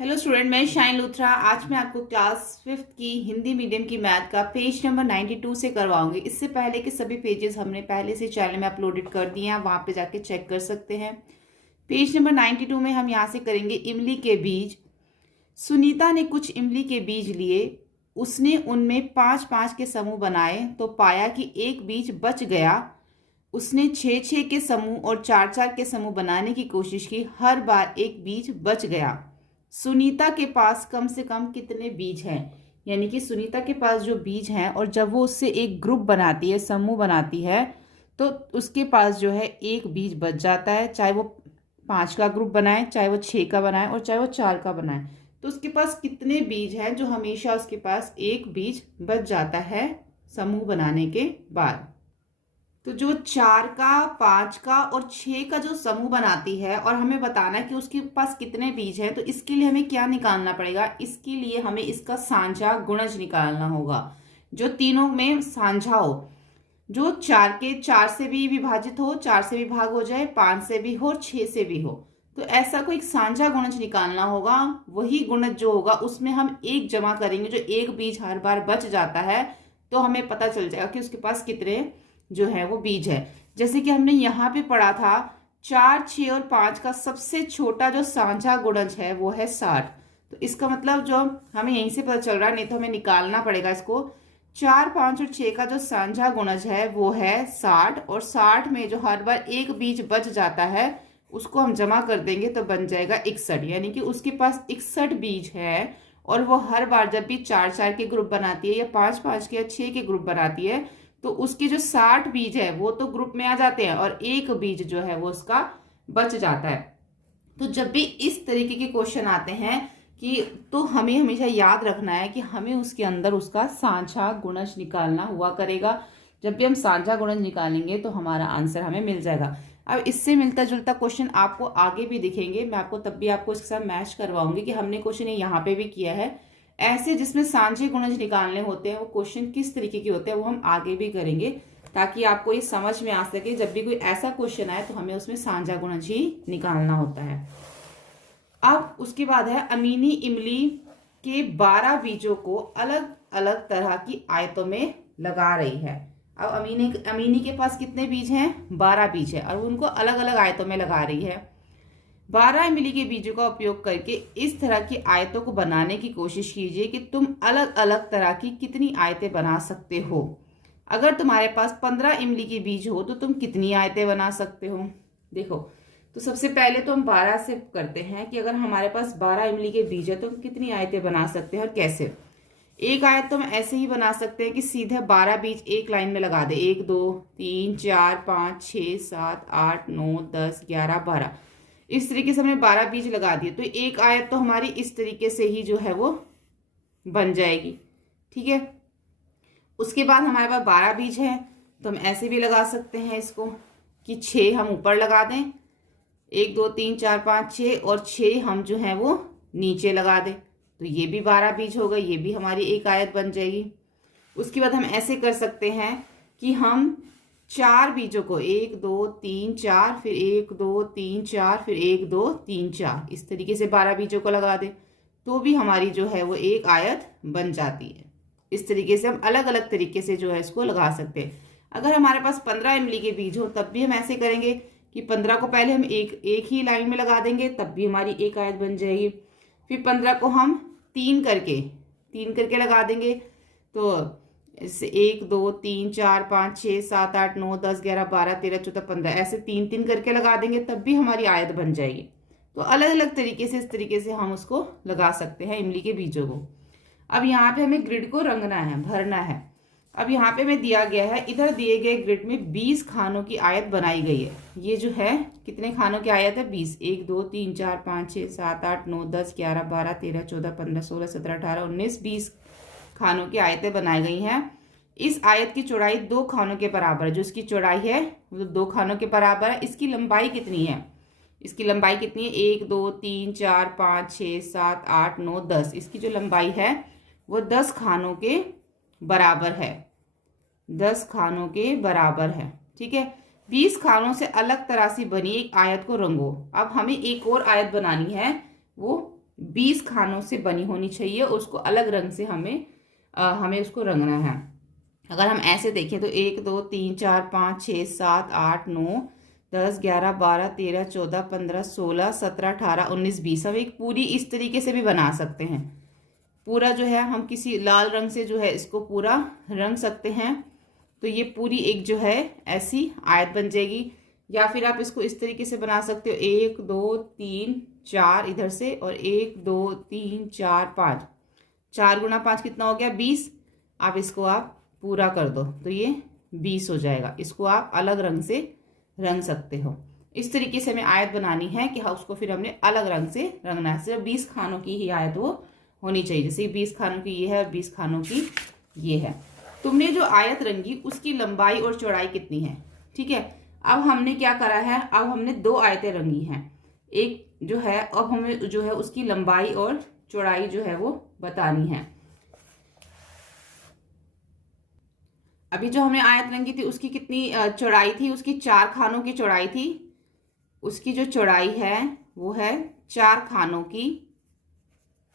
Hello student, मैं shine Luthra. आज मैं आपको क्लास 5th की हिंदी मीडियम की मैथ का पेज नंबर 92 से करवाऊंगी। इससे पहले के सभी पेजेस हमने पहले से चैनल में अपलोडेड कर दिए हैं, वहां पे जाके चेक कर सकते हैं। पेज नंबर 92 में हम यहाँ से करेंगे इमली के बीज। सुनीता ने कुछ इमली के बीज लिए, उसने उनमें 5-5 के समूह बनाए तो पाया कि एक बीज बच गया। उसने 6-6 के समूह और 4-4 के समूह बनाने की कोशिश की, हर बार एक बीज बच गया। सुनीता के पास कम से कम कितने बीज हैं? यानी कि सुनीता के पास जो बीज हैं और जब वो उससे एक ग्रुप बनाती है, समूह बनाती है, तो उसके पास जो है एक बीज बच जाता है। चाहे वो 5 का ग्रुप बनाए, चाहे वो 6 का बनाए और चाहे वो 4 का बनाए, तो उसके पास कितने बीज हैं? जो हमेशा उसके पास एक बीज बच जाता है समूह बनाने के बाद। तो जो 4 का, 5 का और 6 का जो समूह बनाती है और हमें बताना है कि उसके पास कितने बीज हैं, तो इसके लिए हमें क्या निकालना पड़ेगा? इसके लिए हमें इसका साझा गुणज निकालना होगा, जो तीनों में साझा हो। जो 4 के 4 से भी विभाजित हो, 4 से भी भाग हो जाए, 5 से भी हो और 6 से भी हो। तो ऐसा कोई साझा गुणज निकालना होगा। वही गुणज जो होगा उसमें हम एक जमा करेंगे, जो एक बीज हर बार बच जाता है, तो हमें पता चल जाएगा कि उसके पास कितने जो है वो बीज है। जैसे कि हमने यहाँ पे पढ़ा था, 4, 6 और 5 का सबसे छोटा जो साझा गुणज है वो है 60। तो इसका मतलब जो हमें यहीं से पता चल रहा है, नहीं तो हमें निकालना पड़ेगा इसको। 4, 5 और 6 का जो साझा गुणज है वो है 60, और 60 में जो हर बार एक बीज बच जाता है उसको हम जमा कर देंगे तो बन जाएगा 61। यानी कि उसके पास 61 बीज है, और वो हर बार जब भी 4-4 के ग्रुप बनाती है या 5-5 के या 6 के ग्रुप बनाती है, तो उसके जो 60 बीज है वो तो ग्रुप में आ जाते हैं और एक बीज जो है वो उसका बच जाता है। तो जब भी इस तरीके के क्वेश्चन आते हैं कि तो हमें हमेशा याद रखना है कि हमें उसके अंदर उसका साझा गुणज निकालना हुआ करेगा। जब भी हम साझा गुणज निकालेंगे तो हमारा आंसर हमें मिल जाएगा। अब इससे मिलता जुलता क्वेश्चन आपको आगे भी दिखेंगे, मैं आपको तब भी आपको इसके साथ मैच करवाऊंगी कि हमने क्वेश्चन यहाँ पे भी किया है। ऐसे जिसमें साझे गुणज निकालने होते हैं वो क्वेश्चन किस तरीके के होते हैं वो हम आगे भी करेंगे, ताकि आपको ये समझ में आ सके जब भी कोई ऐसा क्वेश्चन आए तो हमें उसमें साझा गुणज ही निकालना होता है। अब उसके बाद है अमीनी इमली के 12 बीजों को अलग अलग तरह की आयतों में लगा रही है। अब अमीनी के पास कितने बीज हैं? 12 बीज है, और उनको अलग अलग आयतों में लगा रही है। 12 इमली के बीजों का उपयोग करके इस तरह की आयतों को बनाने की कोशिश कीजिए कि तुम अलग अलग तरह की कितनी आयतें बना सकते हो। अगर तुम्हारे पास 15 इमली के बीज हो तो तुम कितनी आयतें बना सकते हो? देखो, तो सबसे पहले तो हम 12 से करते हैं कि अगर हमारे पास 12 इमली के बीज है तो हम कितनी आयतें बना सकते हैं और कैसे। एक आयत तो हम ऐसे ही बना सकते हैं कि सीधे 12 बीज एक लाइन में लगा दे। 1, 2, 3, 4, 5, 6, 7, 8, 9, 10, 11, 12, इस तरीके से हमने 12 बीज लगा दिए। तो एक आयत तो हमारी इस तरीके से ही जो है वो बन जाएगी। ठीक है, उसके बाद हमारे पास 12 बीज है तो हम ऐसे भी लगा सकते हैं इसको कि 6 हम ऊपर लगा दें, 1, 2, 3, 4, 5, 6, और 6 हम जो है वो नीचे लगा दें, तो ये भी 12 बीज हो गए, ये भी हमारी एक आयत बन जाएगी। उसके बाद हम ऐसे कर सकते हैं कि हम 4 बीजों को 1, 2, 3, 4, फिर 1, 2, 3, 4, फिर 1, 2, 3, 4, इस तरीके से 12 बीजों को लगा दें, तो भी हमारी जो है वो एक आयत बन जाती है। इस तरीके से हम अलग अलग तरीके से जो है इसको लगा सकते हैं। अगर हमारे पास 15 इमली के बीज हो तब भी हम ऐसे करेंगे कि 15 को पहले हम एक ही लाइन में लगा देंगे, तब भी हमारी एक आयत बन जाएगी। फिर 15 को हम 3 करके लगा देंगे, तो 1, 2, 3, 4, 5, 6, 7, 8, 9, 10, 11, 12, 13, 14, 15 ऐसे 3 करके लगा देंगे, तब भी हमारी आयत बन जाएगी। तो अलग अलग तरीके से इस तरीके से हम उसको लगा सकते हैं इमली के बीजों को। अब यहाँ पे हमें ग्रिड को रंगना है, भरना है। अब यहाँ पे हमें दिया गया है, इधर दिए गए ग्रिड में 20 खानों की आयत बनाई गई है। ये जो है कितने खानों की आयत है? 20। 1, 2, 3, 4, 5, 6, 7, 8, 9, 10, 11, 12, 13, 14, 15, 16, 17, 18, 19, 20 खानों की आयतें बनाई गई हैं। इस आयत की चौड़ाई 2 खानों के बराबर है। जो इसकी चौड़ाई है वो 2 खानों के बराबर है। इसकी लंबाई कितनी है? इसकी लंबाई कितनी है? 1, 2, 3, 4, 5, 6, 7, 8, 9, 10। इसकी जो लंबाई है वो 10 खानों के बराबर है। 10 खानों के बराबर है। ठीक है, 20 खानों से अलग तरह से बनी एक आयत को रंगो। अब हमें एक और आयत बनानी है, वो 20 खानों से बनी होनी चाहिए और उसको अलग रंग से हमें उसको रंगना है। अगर हम ऐसे देखें तो 1 2 3 4 5 6 7 8 9 10 11 12 13 14 15 16 17 18 19 20 हम एक पूरी इस तरीके से भी बना सकते हैं। पूरा जो है हम किसी लाल रंग से जो है इसको पूरा रंग सकते हैं, तो ये पूरी एक जो है ऐसी आयत बन जाएगी। या फिर आप इसको इस तरीके से बना सकते हो 1 2 3 4 इधर से और 1 2 3 4 5, 4 गुणा 5 कितना हो गया 20। आप इसको आप पूरा कर दो तो ये 20 हो जाएगा। इसको आप अलग रंग से रंग सकते हो। इस तरीके से हमें आयत बनानी है कि हाँ उसको फिर हमने अलग रंग से रंगना है। सिर्फ 20 खानों की ही आयत वो होनी चाहिए। जैसे 20 खानों की ये है, 20 खानों की ये है। तुमने जो आयत रंगी उसकी लंबाई और चौड़ाई कितनी है, ठीक है। अब हमने क्या करा है, अब हमने 2 आयतें रंगी हैं। एक जो है अब हमें जो है उसकी लंबाई और चौड़ाई जो है वो बतानी है। अभी जो हमने आयत रंगी थी उसकी कितनी चौड़ाई थी, उसकी 4 खानों की चौड़ाई थी। उसकी जो चौड़ाई है वो है 4 खानों की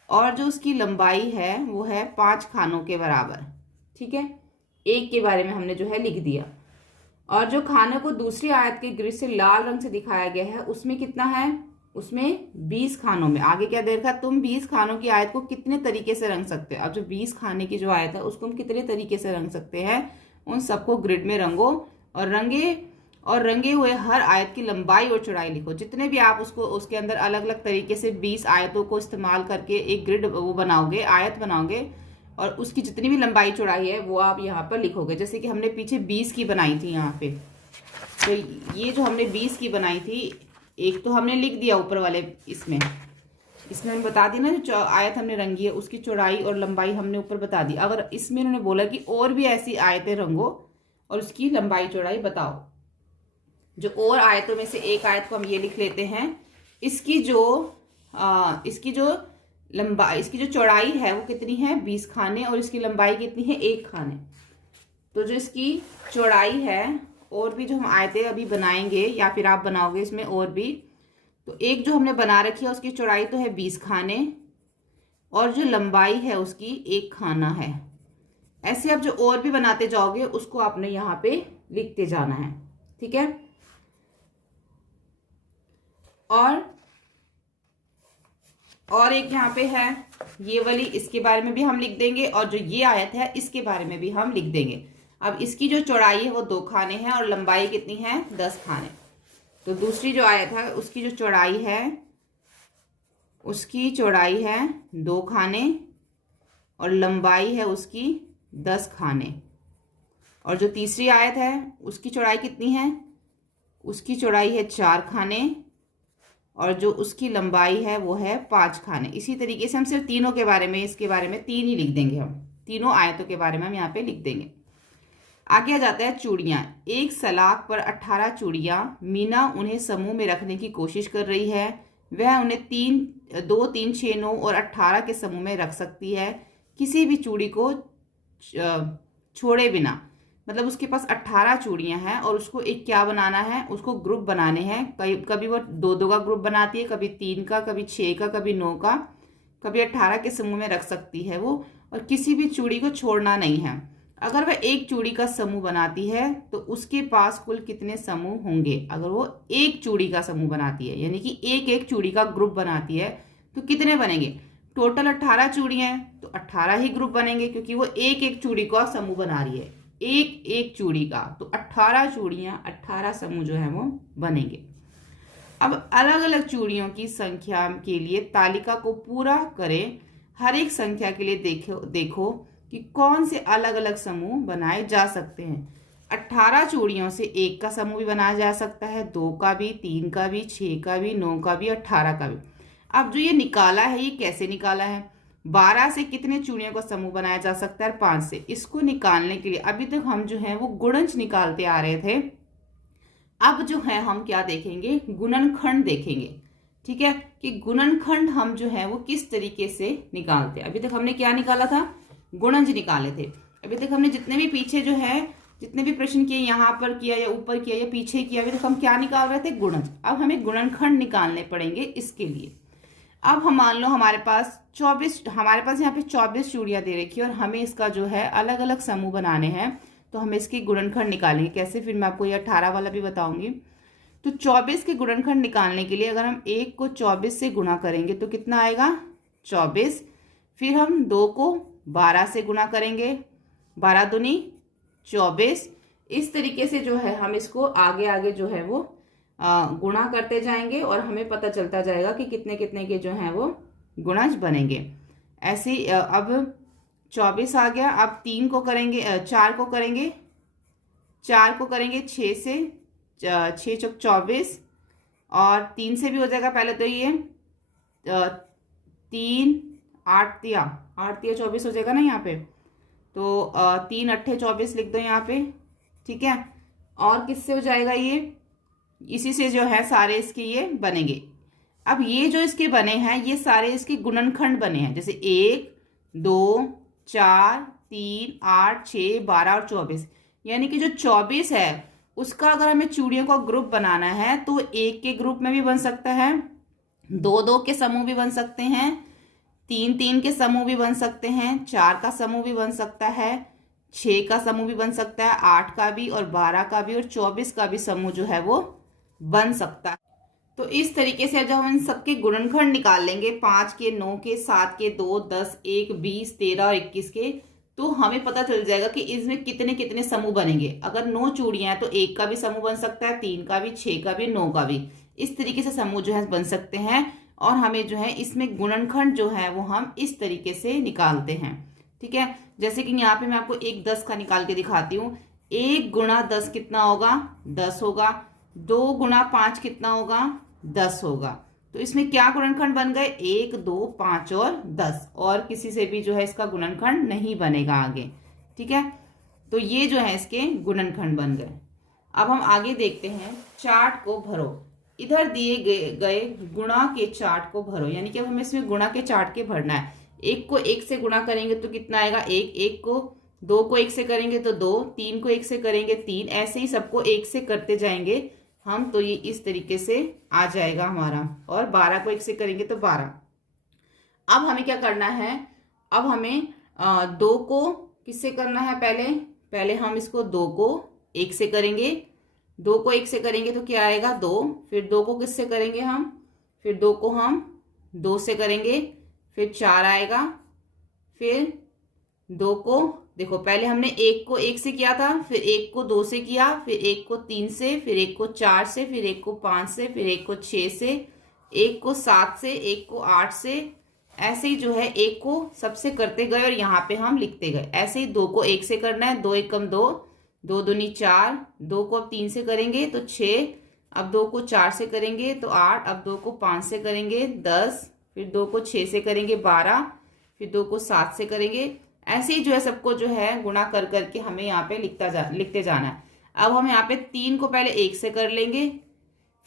और जो उसकी लंबाई है वो है 5 खानों के बराबर, ठीक है। एक के बारे में हमने जो है लिख दिया। और जो खानों को दूसरी आयत के ग्रिड से लाल रंग से दिखाया गया है उसमें कितना है, उसमें 20 खानों में। आगे क्या दे रखा, तुम 20 खानों की आयत को कितने तरीके से रंग सकते हो। अब जो 20 खाने की जो आयत है उसको हम कितने तरीके से रंग सकते हैं, उन सबको ग्रिड में रंगो और रंगे हुए हर आयत की लंबाई और चौड़ाई लिखो। जितने भी आप उसको उसके अंदर अलग अलग तरीके से 20 आयतों को इस्तेमाल करके एक ग्रिड वो बनाओगे, आयत बनाओगे, और उसकी जितनी भी लंबाई चौड़ाई है वो आप यहाँ पर लिखोगे। जैसे कि हमने पीछे 20 की बनाई थी यहाँ पे, तो ये जो हमने 20 की बनाई थी, एक तो हमने लिख दिया ऊपर वाले इसमें हम बता दी ना जो आयत हमने रंगी है उसकी चौड़ाई और लंबाई हमने ऊपर बता दी। अगर इसमें उन्होंने बोला कि और भी ऐसी आयतें रंगो और उसकी लंबाई चौड़ाई बताओ, जो और आयतों में से एक आयत को हम ये लिख लेते हैं, इसकी जो चौड़ाई है वो कितनी है 20 खाने और इसकी लंबाई कितनी है 1 खाने। तो जो इसकी चौड़ाई है, और भी जो हम आयतें अभी बनाएंगे या फिर आप बनाओगे इसमें और भी, तो एक जो हमने बना रखी है उसकी चौड़ाई तो है 20 खाने और जो लंबाई है उसकी 1 खाना है। ऐसे आप जो और भी बनाते जाओगे उसको आपने यहाँ पे लिखते जाना है, ठीक है। और एक यहाँ पे है ये वाली, इसके बारे में भी हम लिख देंगे और जो ये आयत है इसके बारे में भी हम लिख देंगे। अब इसकी जो चौड़ाई है वो 2 खाने हैं और लंबाई कितनी है 10 खाने। तो दूसरी जो आयत है उसकी जो चौड़ाई है उसकी चौड़ाई है 2 खाने और लंबाई है उसकी 10 खाने। और जो तीसरी आयत है उसकी चौड़ाई कितनी है, उसकी चौड़ाई है 4 खाने और जो उसकी लंबाई है वो है 5 खाने। इसी तरीके से हम सिर्फ तीनों के बारे में, इसके बारे में 3 ही लिख देंगे। हम तीनों आयतों के बारे में हम यहाँ पे लिख देंगे। आगे आ जाता है चूड़ियाँ। एक सलाख पर 18 चूड़ियाँ, मीना उन्हें समूह में रखने की कोशिश कर रही है। वह उन्हें 2 3 6 9 और 18 के समूह में रख सकती है, किसी भी चूड़ी को छोड़े बिना। मतलब उसके पास 18 चूड़ियाँ हैं और उसको एक क्या बनाना है, उसको ग्रुप बनाने हैं। कभी वो 2 का ग्रुप बनाती है, कभी 3 का, कभी 6 का, कभी 9 का, कभी 18 के समूह में रख सकती है वो, और किसी भी चूड़ी को छोड़ना नहीं है। अगर वह एक चूड़ी का समूह बनाती है तो उसके पास कुल कितने समूह होंगे। अगर वो एक चूड़ी का समूह बनाती है यानी कि एक चूड़ी का ग्रुप बनाती है तो कितने बनेंगे, टोटल 18 चूड़ियाँ हैं तो 18 ही ग्रुप बनेंगे, क्योंकि वो एक चूड़ी का समूह बना रही है, एक चूड़ी का। तो 18 चूड़ियाँ 18 समूह जो है वो बनेंगे। अब अलग अलग चूड़ियों की संख्या के लिए तालिका को पूरा करें। हर एक संख्या के लिए देखो कि कौन से अलग अलग समूह बनाए जा सकते हैं। 18 चूड़ियों से 1 का समूह भी बनाया जा सकता है, 2 का भी, 3 का भी, 6 का भी, 9 का भी, 18 का भी। अब जो ये निकाला है ये कैसे निकाला है, 12 से कितने चूड़ियों का समूह बनाया जा सकता है, 5 से। इसको निकालने के लिए अभी तक हम जो है वो गुणज निकालते आ रहे थे, अब जो है हम क्या देखेंगे, गुणनखंड देखेंगे, ठीक है, कि गुणनखंड हम जो है वो किस तरीके से निकालते हैं। अभी तक हमने क्या निकाला था, गुणज निकाले थे। अभी तक हमने जितने भी पीछे जो है जितने भी प्रश्न किए, यहाँ पर किया या ऊपर किया या पीछे किया, अभी तक हम क्या निकाल रहे थे, गुणज। अब हमें गुणनखंड निकालने पड़ेंगे इसके लिए। अब हम मान लो हमारे पास यहाँ पे 24 चूड़ियाँ दे रखी है और हमें इसका जो है अलग अलग समूह बनाने हैं। तो हमें इसकी गुणनखंड निकालेंगे कैसे, फिर मैं आपको ये 18 वाला भी बताऊंगी। तो 24 के गुणनखंड निकालने के लिए अगर हम 1 को 24 से गुणा करेंगे तो कितना आएगा 24। फिर हम 2 को 12 से गुणा करेंगे, 12 दूनी 24। इस तरीके से जो है हम इसको आगे आगे जो है वो गुणा करते जाएंगे और हमें पता चलता जाएगा कि कितने कितने के जो हैं वो गुणज बनेंगे। ऐसे ही अब 24 आ गया। अब 3 को करेंगे, 4 को करेंगे, 4 को करेंगे 6 से, 6 चौक 24 और 3 से भी हो जाएगा। पहले तो ये 3 8 तिया 24 हो जाएगा ना यहाँ पे। तो 3 अट्ठे 24 लिख दो यहाँ पे, ठीक है। और किससे हो जाएगा ये, इसी से जो है सारे इसके ये बनेंगे। अब ये जो इसके बने हैं ये सारे इसके गुणनखंड बने हैं, जैसे 1 2 4 3 8 6 12 और 24। यानी कि जो 24 है उसका अगर हमें चूड़ियों का ग्रुप बनाना है तो 1 के ग्रुप में भी बन सकता है, 2 2 के समूह भी बन सकते हैं, 3 3 के समूह भी बन सकते हैं, 4 का समूह भी बन सकता है, 6 का समूह भी बन सकता है, 8 का भी और 12 का भी और 24 का भी समूह जो है वो बन सकता है। तो इस तरीके से जब हम इन सबके गुणनखंड निकाल लेंगे 5 के, 9 के, 7 के, 2 10 1 20 13 और 21 के, तो हमें पता चल जाएगा कि इसमें कितने कितने समूह बनेंगे। अगर 9 चूड़ियां हैं तो 1 का भी समूह बन सकता है, 3 का भी, 6 का भी, 9 का भी। इस तरीके से समूह जो है बन सकते हैं और हमें जो है इसमें गुणनखंड जो है वो हम इस तरीके से निकालते हैं, ठीक है। जैसे कि यहाँ पे मैं आपको 1 10 का निकाल के दिखाती हूँ। 1 गुणा 10 कितना होगा 10 होगा, 2 गुणा 5 कितना होगा 10 होगा। तो इसमें क्या गुणनखंड बन गए 1 2 5 और 10, और किसी से भी जो है इसका गुणनखंड नहीं बनेगा आगे, ठीक है। तो ये जो है इसके गुणनखंड बन गए। अब हम आगे देखते हैं, चार्ट को भरो। इधर दिए गए गुणा के चार्ट को भरो, यानी कि अब हमें इसमें गुणा के चार्ट के भरना है। 1 को 1 से गुणा करेंगे तो कितना आएगा 1, 1 को 2 को 1 से करेंगे तो 2, 3 को 1 से करेंगे 3, ऐसे ही सबको 1 से करते जाएंगे हम। तो ये इस तरीके से आ जाएगा हमारा। और 12 को 1 से करेंगे तो 12। अब हमें क्या करना है, अब हमें 2 को किससे करना है, पहले हम इसको 2 को 1 से करेंगे। 2 को 1 से करेंगे तो क्या आएगा 2, फिर 2 को किससे करेंगे हम, फिर 2 को हम 2 से करेंगे, फिर 4 आएगा, फिर 2 को, देखो पहले हमने 1 को 1 से किया था, फिर 1 को 2 से किया, फिर 1 को 3 से, फिर 1 को 4 से, फिर 1 को 5 से, फिर 1 को 6 से, 1 को 7 से, 1 को 8 से, ऐसे ही जो है 1 को सबसे करते गए और यहाँ पे हम लिखते गए। ऐसे ही 2 को 1 से करना है, 2 एकम 2, 2 दूनी 4, 2 को अब 3 से करेंगे तो 6, अब 2 को 4 से करेंगे तो 8, अब 2 को 5 से करेंगे 10, फिर 2 को 6 से करेंगे 12, फिर 2 को 7 से करेंगे। ऐसे ही जो है सबको जो है गुणा कर करके हमें यहाँ पे लिखते जाना है। अब हम यहाँ पे 3 को पहले 1 से कर लेंगे,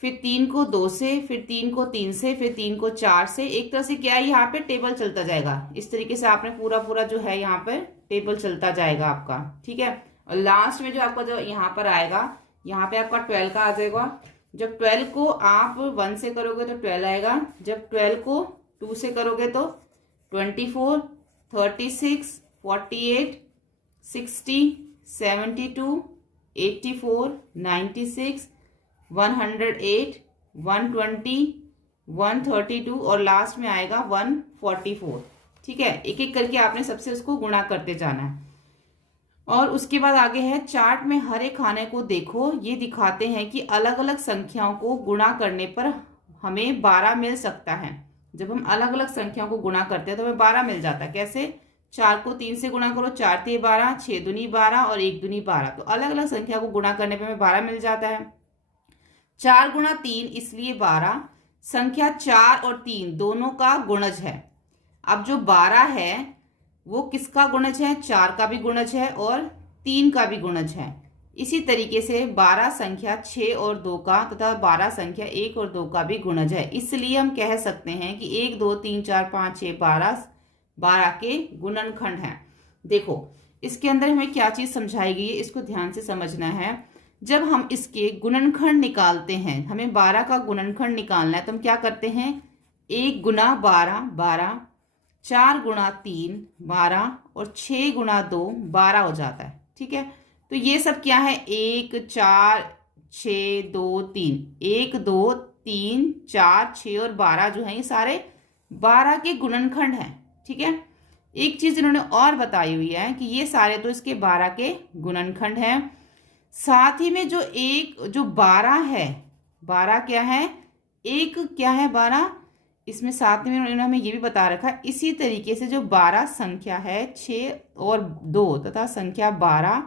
फिर 3 को 2 से, फिर 3 को 3 से, फिर 3 को 4 से। एक तरह से क्या है यहाँ पे टेबल चलता जाएगा। इस तरीके से आपने पूरा जो है यहाँ पर टेबल चलता जाएगा आपका, ठीक है। और लास्ट में जो आपका जो यहाँ पर आएगा, यहाँ पे आपका 12 का आ जाएगा। जब 12 को आप 1 से करोगे तो 12 आएगा, जब 12 को 2 से करोगे तो 24, 36, 48, 60, 72, 84, 96, 108, 120, 132 और लास्ट में आएगा 144, ठीक है। एक एक करके आपने सबसे उसको गुणा करते जाना है। और उसके बाद आगे है चार्ट में हर एक खाने को देखो। ये दिखाते हैं कि अलग अलग संख्याओं को गुणा करने पर हमें 12 मिल सकता है। जब हम अलग अलग संख्याओं को गुणा करते हैं तो हमें 12 मिल जाता है। कैसे, 4 को 3 से गुणा करो, 4 3 12, 6 दूनी 12 और 1 दूनी 12। तो अलग अलग संख्या को गुणा करने पे हमें 12 मिल जाता है। 4 गुणा 3 इसलिए 12। संख्या 4 और 3 दोनों का गुणज है। अब जो 12 है वो किसका गुणज है, 4 का भी गुणज है और 3 का भी गुणज है। इसी तरीके से 12 संख्या 6 और 2 का तथा 12 संख्या 1 और 2 का भी गुणज है। इसलिए हम कह सकते हैं कि 1 2 3 4 5 6 12 के गुणनखंड हैं। देखो इसके अंदर हमें क्या चीज समझाई गई है, इसको ध्यान से समझना है। जब हम इसके गुणनखंड निकालते हैं, हमें 12 का गुणनखंड निकालना है, तो हम क्या करते हैं, 1 गुना 12 12, 4 गुना 3 12 और 6 गुना 2 12 हो जाता है। ठीक है, तो ये सब क्या है, 1 4 6 2 3, 1 2 3 4 6 और 12 जो है ये सारे 12 के गुणनखंड हैं। ठीक है, एक चीज इन्होंने और बताई हुई है कि ये सारे तो इसके 12 के गुणनखंड हैं। साथ ही में जो 12 है, 12 क्या है, एक क्या है 12, इसमें साथ में उन्होंने हमें ये भी बता रखा है। इसी तरीके से जो 12 संख्या है, 6 और 2 तथा संख्या 12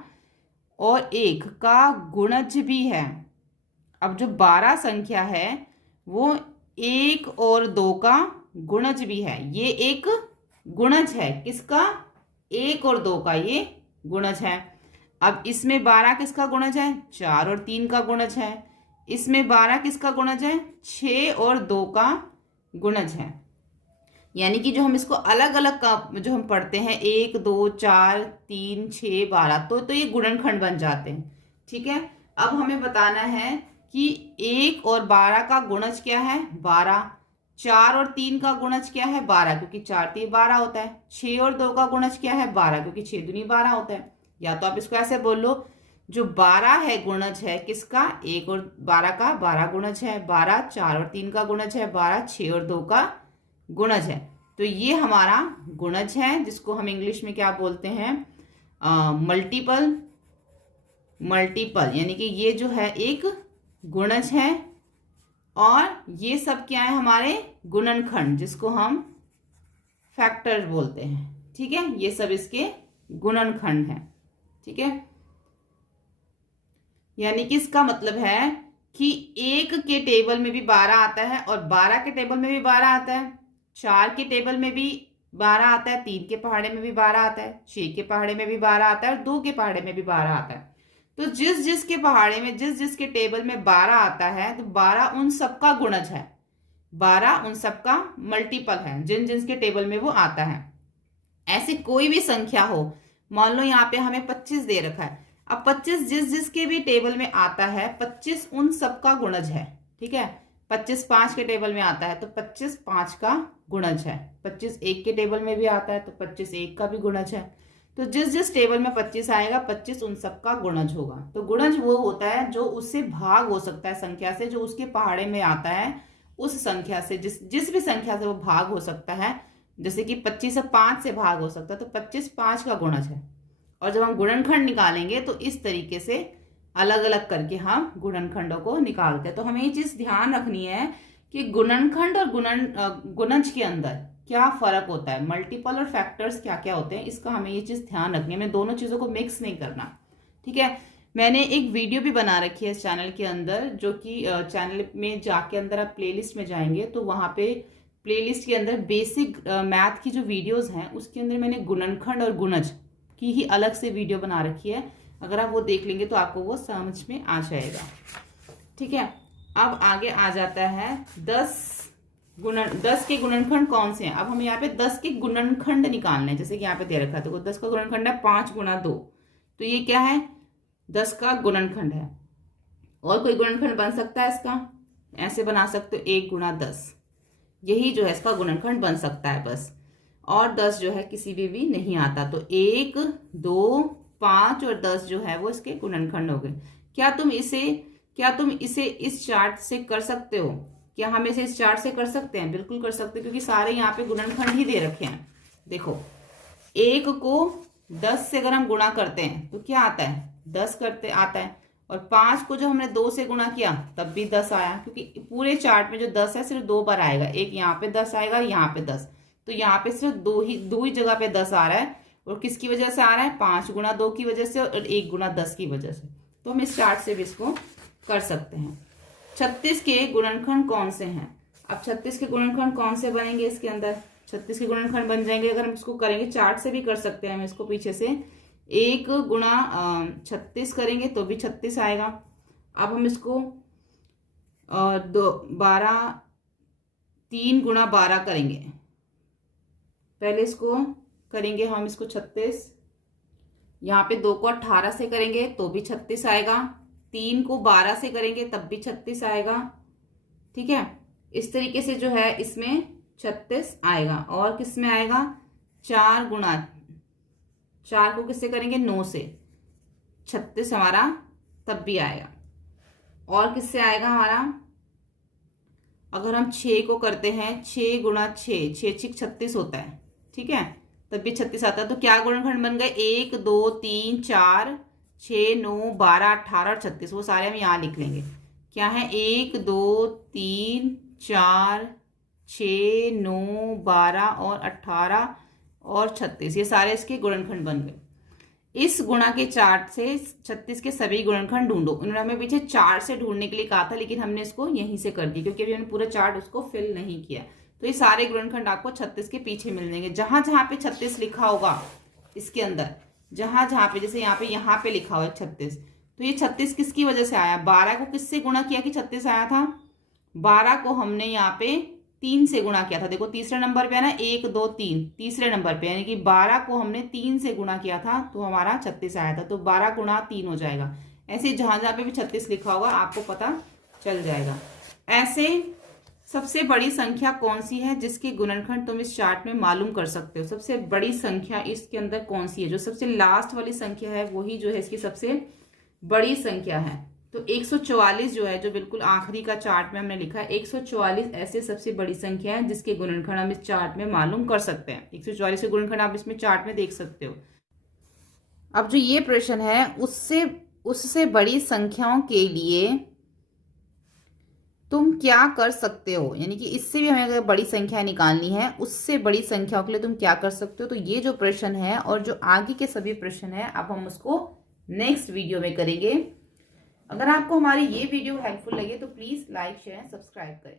और 1 का गुणज भी है। अब जो 12 संख्या है वो 1 और 2 का गुणज भी है। ये एक गुणज है, किसका, 1 और 2 का ये गुणज है। अब इसमें 12 किसका गुणज है, 4 और 3 का गुणज है। इसमें 12 किसका गुणज है, 6 और 2 का गुणज है। यानी कि जो हम इसको अलग अलग का जो हम पढ़ते हैं 1 2 4 3 6 12, तो ये गुणनखंड बन जाते हैं। ठीक है, अब हमें बताना है कि 1 और 12 का गुणज क्या है, 12, 4 और 3 का गुणज क्या है, 12, क्योंकि 4 3 12 होता है। 6 और 2 का गुणज क्या है, 12, क्योंकि 6 दूनी 12 होता है। या तो आप इसको ऐसे बोल लो, जो 12 है गुणज है किसका, 1 और 12 का 12 गुणज है, 12 4 और 3 का गुणज है, 12 6 और 2 का गुणज है। तो ये हमारा गुणज है, जिसको हम इंग्लिश में क्या बोलते हैं, मल्टीपल। यानी कि ये जो है एक गुणज है और ये सब क्या है, हमारे गुणनखंड, जिसको हम फैक्टर बोलते हैं। ठीक है, ये सब इसके गुणनखंड हैं। ठीक है, यानी कि इसका मतलब है कि 1 के टेबल में भी 12 आता है और 12 के टेबल में भी 12 आता है, 4 के टेबल में भी 12 आता है, 3 के पहाड़े में भी 12 आता है, 6 के पहाड़े में भी 12 आता है और 2 के पहाड़े में भी 12 आता है। तो जिस के पहाड़े में जिस के टेबल में 12 आता है, तो 12 उन सबका गुणज है, 12 उन सबका मल्टीपल है, जिन के टेबल में वो आता है। ऐसी कोई भी संख्या हो, मान लो यहाँ पे हमें 25 दे रखा है। अब 25 जिसके भी टेबल में आता है, 25 उन सबका गुणज है। ठीक है, 25 5 के टेबल में आता है तो 25 5 का गुणज है। 25 1 के टेबल में भी आता है तो 25 1 का भी गुणज है। तो जिस टेबल में 25 आएगा, 25 उन सबका गुणज होगा। तो गुणज वो होता है जो उससे भाग हो सकता है संख्या से, जो उसके पहाड़े में आता है उस संख्या से, जिस भी संख्या से वो भाग हो सकता है। जैसे कि 25 से 5 से भाग हो सकता है तो 25 5 का गुणज है। और जब हम गुणनखंड निकालेंगे तो इस तरीके से अलग अलग करके हम गुणनखंडों को निकालते हैं। तो हमें ये चीज ध्यान रखनी है कि गुणनखंड और गुणज के अंदर क्या फर्क होता है, मल्टीपल और फैक्टर्स क्या क्या होते हैं, इसका हमें ये चीज ध्यान रखनी है। हमें दोनों चीजों को मिक्स नहीं करना। ठीक है, मैंने एक वीडियो भी बना रखी है इस चैनल के अंदर, जो कि चैनल में जाके अंदर आप प्लेलिस्ट में जाएंगे तो वहां पे प्लेलिस्ट के अंदर बेसिक मैथ की जो वीडियोस हैं उसके अंदर मैंने गुणनखंड और गुणज की ही अलग से वीडियो बना रखी है। अगर आप वो देख लेंगे तो आपको वो समझ में आ जाएगा। ठीक है, अब आगे आ जाता है 10 के गुणनखंड कौन से हैं। अब हमें यहाँ पे 10 के गुणनखंड निकालने हैं। जैसे कि यहाँ पे दे रखा है, तो 10 का गुणनखंड है 5 गुना 2, तो ये क्या है, 10 का गुणनखंड है। और कोई गुणनखंड बन सकता है इसका, ऐसे बना सकते हो 1 गुना 10, यही जो है इसका गुणनखंड बन सकता है बस। और 10 जो है किसी भी नहीं आता। तो 1 2 5 और 10 जो है वो इसके गुणनखंड हो गए। क्या तुम इसे इस चार्ट से कर सकते हो? क्या हम इसे इस चार्ट से कर सकते हैं? बिल्कुल कर सकते हैं, क्योंकि सारे यहाँ पे गुणनखंड ही दे रखे हैं। देखो, 1 को 10 से अगर हम गुणा करते हैं तो क्या आता है, 10 करते आता है। और 5 को जो हमने 2 से गुणा किया तब भी 10 आया, क्योंकि पूरे चार्ट में जो 10 है सिर्फ 2 बार आएगा। एक यहाँ पे 10 आएगा, यहाँ पे 10, तो यहाँ पे सिर्फ दो ही जगह पे 10 आ रहा है। और किसकी वजह से आ रहा है, 5 गुना 2 की वजह से और 1 गुना 10 की वजह से। तो हम इस चार्ट से भी इसको कर सकते हैं। 36 के गुणनखंड कौन से हैं? अब 36 के गुणनखंड कौन से बनेंगे इसके अंदर? 36 के गुणनखंड बन जाएंगे, अगर हम इसको करेंगे चार्ट से भी कर सकते हैं हम इसको पीछे से। 1 गुणा 36 करेंगे तो भी 36 आएगा। अब हम इसको 3 गुणा 12 करेंगे। पहले इसको करेंगे हम, इसको 36, यहाँ पे 2 को 18 से करेंगे तो भी 36 आएगा। 3 को 12 से करेंगे तब भी 36 आएगा। ठीक है, इस तरीके से जो है इसमें 36 आएगा। और किस में आएगा, 4 गुणा 4 को किससे करेंगे, 9 से, 36 हमारा तब भी आएगा। और किससे आएगा हमारा, अगर हम 6 को करते हैं, 6 गुणा 6, 6 6 36 होता है, ठीक है, तब भी 36 आता है। तो क्या गुणनखंड बन गए, 1 2 3 4 6 9 12 18 और 36, वो सारे हम यहाँ लिख लेंगे। क्या है, 1 2 3 4 6 9 12 और 18 और 36, ये सारे इसके गुणनखंड बन गए। इस गुणा के चार्ट से 36 के सभी गुणनखंड ढूंढो। उन्होंने हमें पीछे 4 से ढूंढने के लिए कहा था, लेकिन हमने इसको यहीं से कर दिया क्योंकि अभी हमने पूरा चार्ट उसको फिल नहीं किया। तो ये सारे गुणनखंड आपको 36 के पीछे मिल जाएंगे। जहां जहां पे 36 लिखा होगा इसके अंदर, जहां जहां पे, जैसे यहाँ पे लिखा हुआ है 36, तो ये 36 किसकी वजह से आया, 12 को किससे गुणा किया कि 36 आया था, 12 को हमने यहाँ पे 3 से गुणा किया था। देखो तीसरे नंबर पे है ना, 1 2 3, तीसरे नंबर पे, यानी कि 12 को हमने 3 से गुणा किया था तो हमारा 36 आया था। तो 12 गुणा 3 हो जाएगा। ऐसे जहां जहां पे भी 36 लिखा होगा आपको पता चल जाएगा। ऐसे सबसे बड़ी संख्या कौन सी है जिसके गुणनखंड तुम इस चार्ट में मालूम कर सकते हो। सबसे बड़ी संख्या इसके अंदर कौन सी है, जो सबसे लास्ट वाली संख्या है वही जो है इसकी सबसे बड़ी संख्या है। तो 144 जो है, जो बिल्कुल आखिरी का चार्ट में हमने लिखा है, 144 ऐसे सबसे बड़ी संख्या है जिसके गुणनखंड हम इस चार्ट में मालूम कर सकते हैं। 144 के गुणनखंड आप इसमें चार्ट में देख सकते हो। अब जो ये प्रश्न है, उससे बड़ी संख्याओं के लिए तुम क्या कर सकते हो, यानी कि इससे भी हमें अगर बड़ी संख्या निकालनी है, उससे बड़ी संख्याओं के लिए तुम क्या कर सकते हो। तो ये जो प्रश्न है और जो आगे के सभी प्रश्न है, अब हम उसको नेक्स्ट वीडियो में करेंगे। अगर आपको हमारी ये वीडियो हेल्पफुल लगे तो प्लीज लाइक शेयर सब्सक्राइब करें।